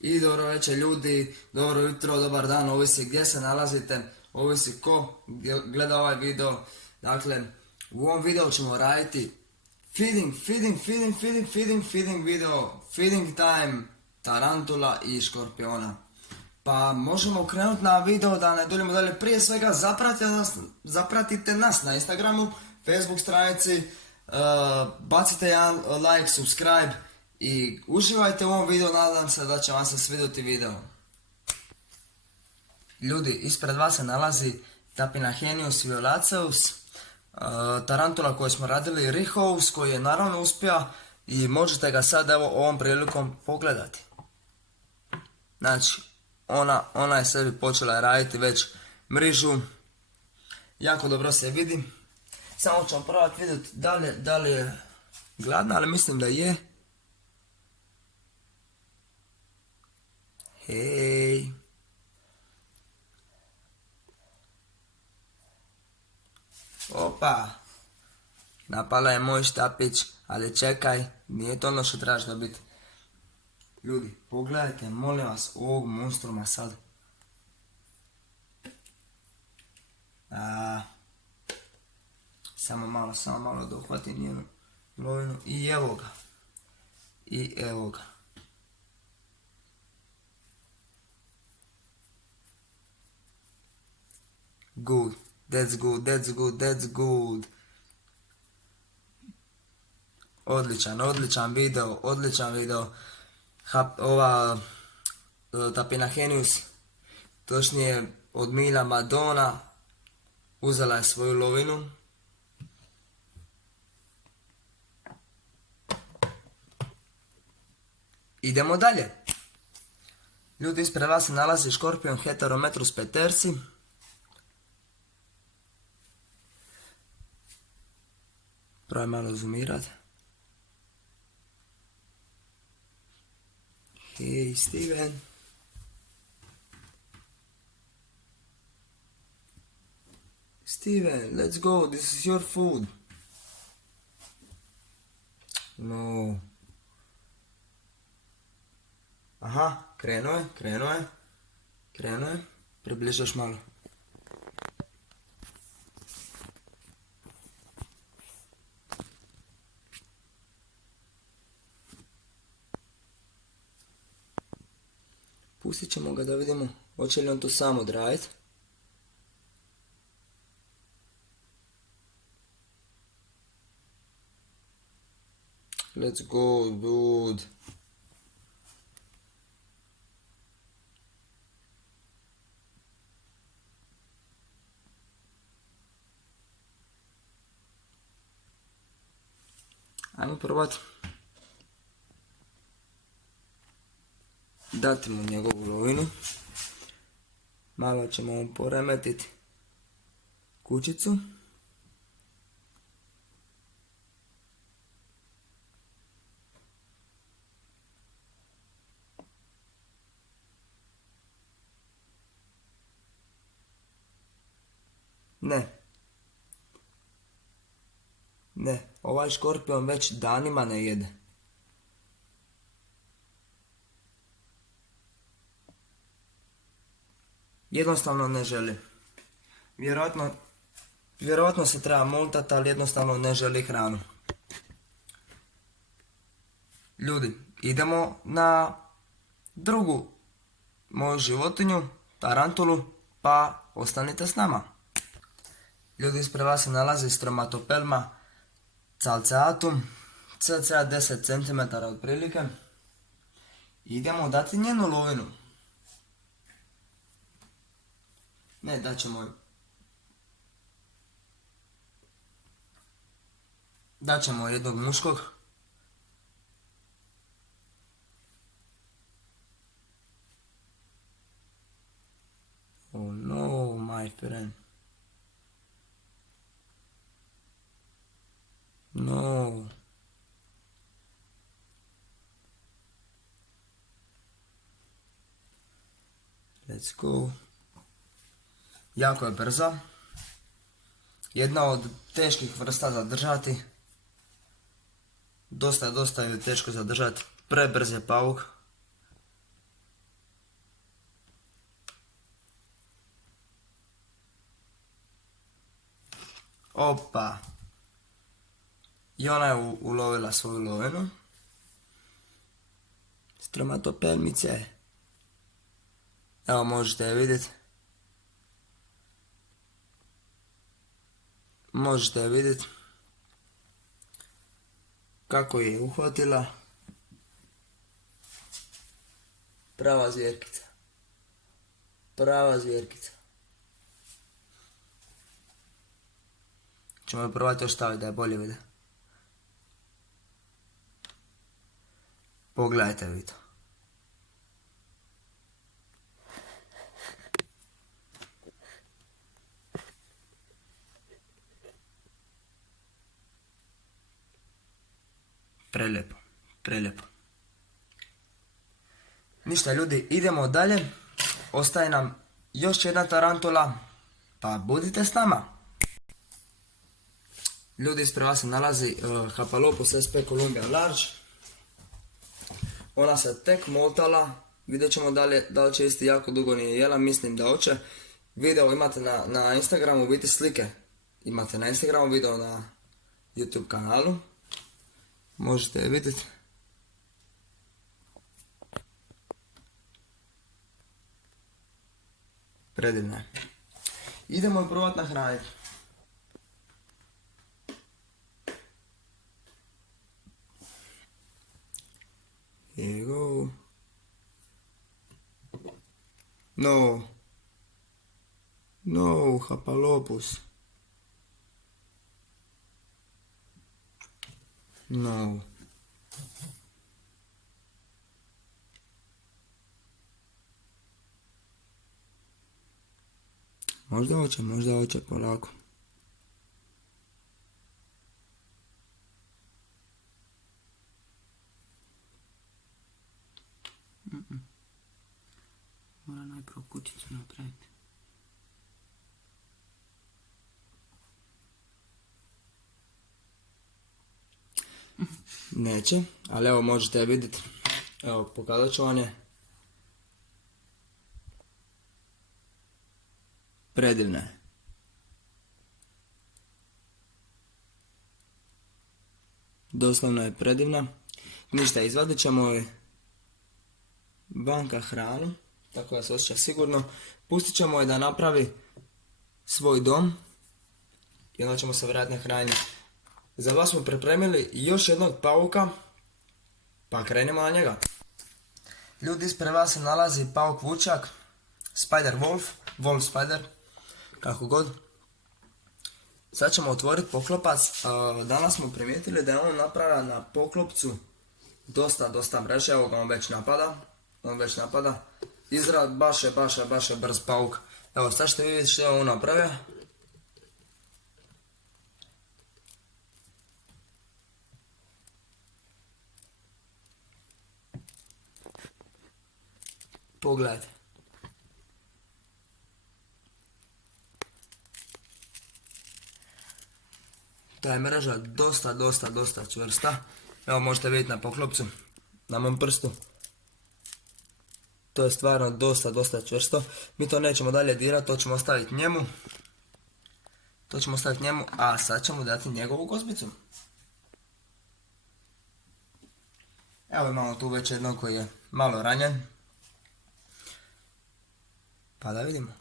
I dobro večer ljudi, dobro jutro, dobar dan, ovisi gdje se nalazite, ovisi ko gleda ovaj video. Dakle, u ovom videu ćemo raditi feeding video, feeding time tarantula i škorpiona. Pa možemo krenuti na video da ne duljimo dalje. Prije svega zapratite nas na Instagramu, Facebook stranici, bacite jedan like, subscribe i uživajte u ovom videu, nadam se da će vam se svidjeti video. Ljudi, ispred vas se nalazi Tapinahenius violaceus, tarantula koju smo radili Rihouse, koji je naravno uspio i možete ga sad evo ovom prilikom pogledati. Znači, ona je sebi počela raditi već mrižu, jako dobro se vidi. Samo ćemo probati vidjeti da li je gladna, ali mislim da je. Hej. Opa. Napala je moj štapić, ali čekaj, nije to ono što trebaš dobiti. Ljudi, pogledajte, molim vas, ovog monstruma sad. Samo malo da uhvatim njenu lovinu. I evo ga. Good, that's good. Odličan video. Ova Tapinahenius, točnije od milja Madonna, uzela je svoju lovinu. Idemo dalje. Ljudi, ispred vas se nalazi škorpion Heterometrus petersi. Probaj malo zoomirat. Hey Steven. Steven, let's go, this is your food. No. Aha, krenuo je. Približaš malo. Pustit ćemo ga da vidimo hoće li on to sam odraditi. Let's go, dude. Ajmo probati dati mu njegovu lovinu. Malo ćemo mu poremetiti kućicu. Ne, ovaj škorpion već danima ne jede. Jednostavno ne želi. Vjerojatno se treba multati, ali jednostavno ne želi hranu. Ljudi, idemo na drugu moju životinju, tarantulu, pa ostanite s nama. Ljudi, ispred vas se nalazi Stromatopelma calceatum, cca 10 cm otprilike. Idemo dati njenu lovinu. Ne, daćemo jednog muškog. Oh no, my friend. No. Let's go. Jako je brza. Jedna od teških vrsta za držati. Dosta je teško zadržati. Prebrz je pauk. Opa. I ona je ulovila svoju lovinu. Stromatopelmice. Evo možete je vidjeti. Možete je vidjeti kako je uhvatila. Prava zvjerkica. Prava zvjerkica. Ćemo probati još staviti da je bolje vide. Pogledajte vi to. Prelijepo, prelijepo. Ništa ljudi, idemo dalje. Ostaje nam još jedna tarantula, pa budite s nama. Ljudi, ispred vas se nalazi Hapalopus sp. Columbia large. Ona se tek moltala, vidjet ćemo da li će isti jako dugo nije jela, mislim da hoće. Video imate na Instagramu, vidite slike. Imate na Instagramu, video na YouTube kanalu. Možete je vidjeti. Predivna je. Idemo je probati nahraniti. Here you go. No. No, Hapalopus. No. Možda hoće, polako. Mora najprije kuticu napraviti. Neće, ali evo možete je vidjeti. Evo, pokazat ću vam je. Predivna je. Doslovno je predivna. Ništa, izvadit ćemo je vanka hranu, tako da se osjeća sigurno. Pustit ćemo je da napravi svoj dom i onda ćemo se vratiti na hranjenje. Za vas smo pripremili još jednog pauka, pa krenimo na njega. Ljudi, ispred vas se nalazi pauk vučak, Spider Wolf, Wolf Spider, kako god. Sad ćemo otvoriti poklopac. Danas smo primijetili da je on napravljen na poklopcu dosta mreže, evo ga on već napada. Izrad baš je brz pauk. Evo sad ćete vidjeti što je on napravio. Pogledajte. Ta je mreža dosta čvrsta. Evo možete vidjeti na poklopcu, na mom prstu. To je stvarno dosta čvrsto. Mi to nećemo dalje dirati, to ćemo ostaviti njemu. A sad ćemo dati njegovu gozbicu. Evo imamo tu već jednog koji je malo ranjen. Pa da vidimo.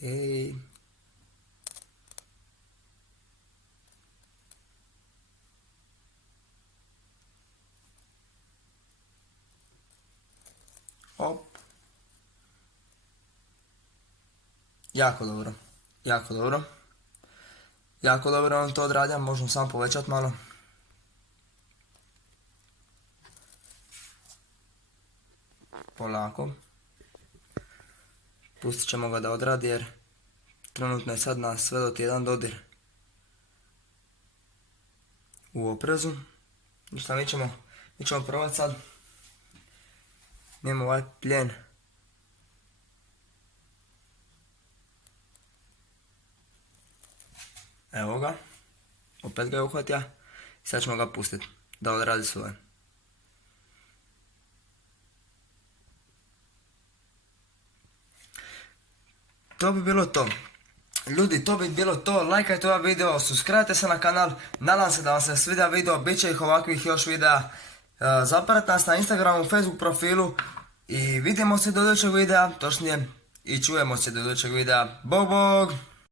Hej. Op. Jako dobro on to odradio, možemo samo povećati malo. Polako. Pustit ćemo ga da odradi jer trenutno je sad na sve do jedan dodir u oprezu. Ništa, mi ćemo probati sad. Nijemo ovaj pljen. Evo ga. Opet ga je uhvatio. I sad ćemo ga pustiti da odradi svoje. To bi bilo to. Ljudi, to bi bilo to, lajkajte ovaj video, subscribe se na kanal, nadam se da vam se sviđa video, bit će ih ovakvih još videa. Zapratite nas na Instagramu, Facebook profilu i vidimo se do idućeg videa, točnije i čujemo se do idućeg videa. Bog, bog!